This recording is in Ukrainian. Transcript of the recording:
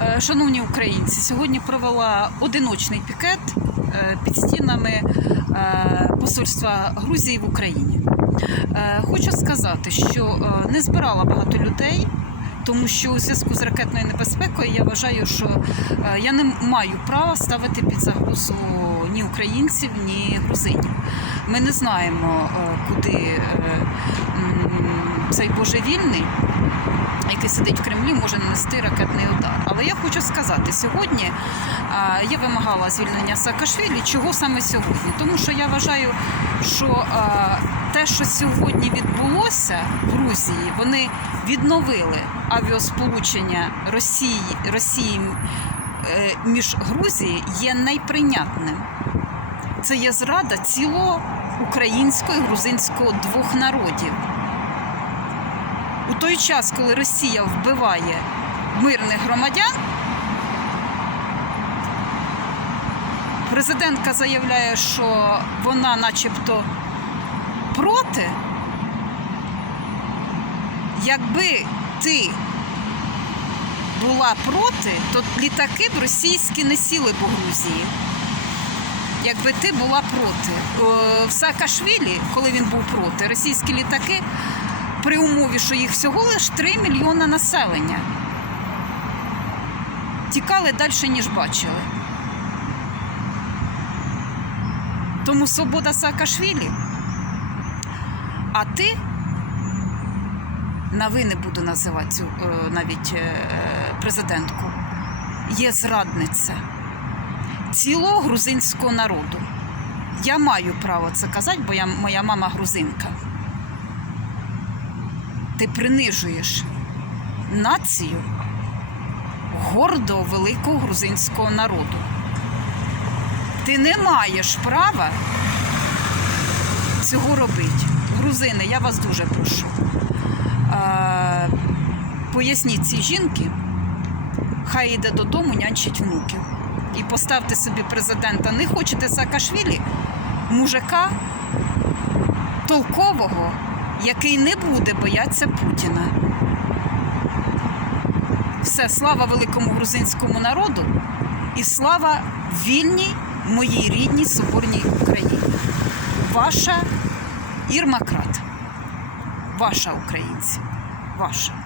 Е, Шановні українці, сьогодні провела одиночний пікет е, під стінами е, посольства Грузії в Україні. Хочу сказати, що не збирала багато людей. Тому що у зв'язку з ракетною небезпекою я вважаю, що я не маю права ставити під загрозу ні українців, ні грузинів. Ми не знаємо, куди цей божевільний який сидить в Кремлі, може нанести ракетний удар. Але я хочу сказати, сьогодні я вимагала звільнення Саакашвілі. Чого саме сьогодні? Тому що я вважаю, що те, що сьогодні відбулося в Грузії, вони відновили авіасполучення Росії, Росії е, між Грузією є найприйнятним. Це є зрада цілого українського і грузинського двох народів. У той час, коли Росія вбиває мирних громадян, президентка заявляє, що вона начебто проти. Якби ти була проти, то літаки б російські не сіли у Грузії. Якби ти була проти. Е, В Саакашвілі, коли він був проти, російські літаки при умові, що їх всього лише 3 мільйони населення. Тікали далі, ніж бачили. Тому свобода Саакашвілі. А ти, на ви не буду називати е, навіть е, президентку, є зрадниця цілого грузинського народу. Я маю право це казати, бо я, моя мама грузинка ти принижуєш націю гордого великого грузинського народу. Ти не маєш права цього робити. Грузини, я вас дуже прошу. А, поясніть цій жінки, хай йде додому, нянчить внуків. І поставте собі президента. Не хочете Саакашвілі, мужика толкового, який не буде боятися Путіна. Все, слава великому грузинському народу і слава вільній моїй рідній соборній Україні. Ваша Ірма Крат. Ваша українці. Ваша.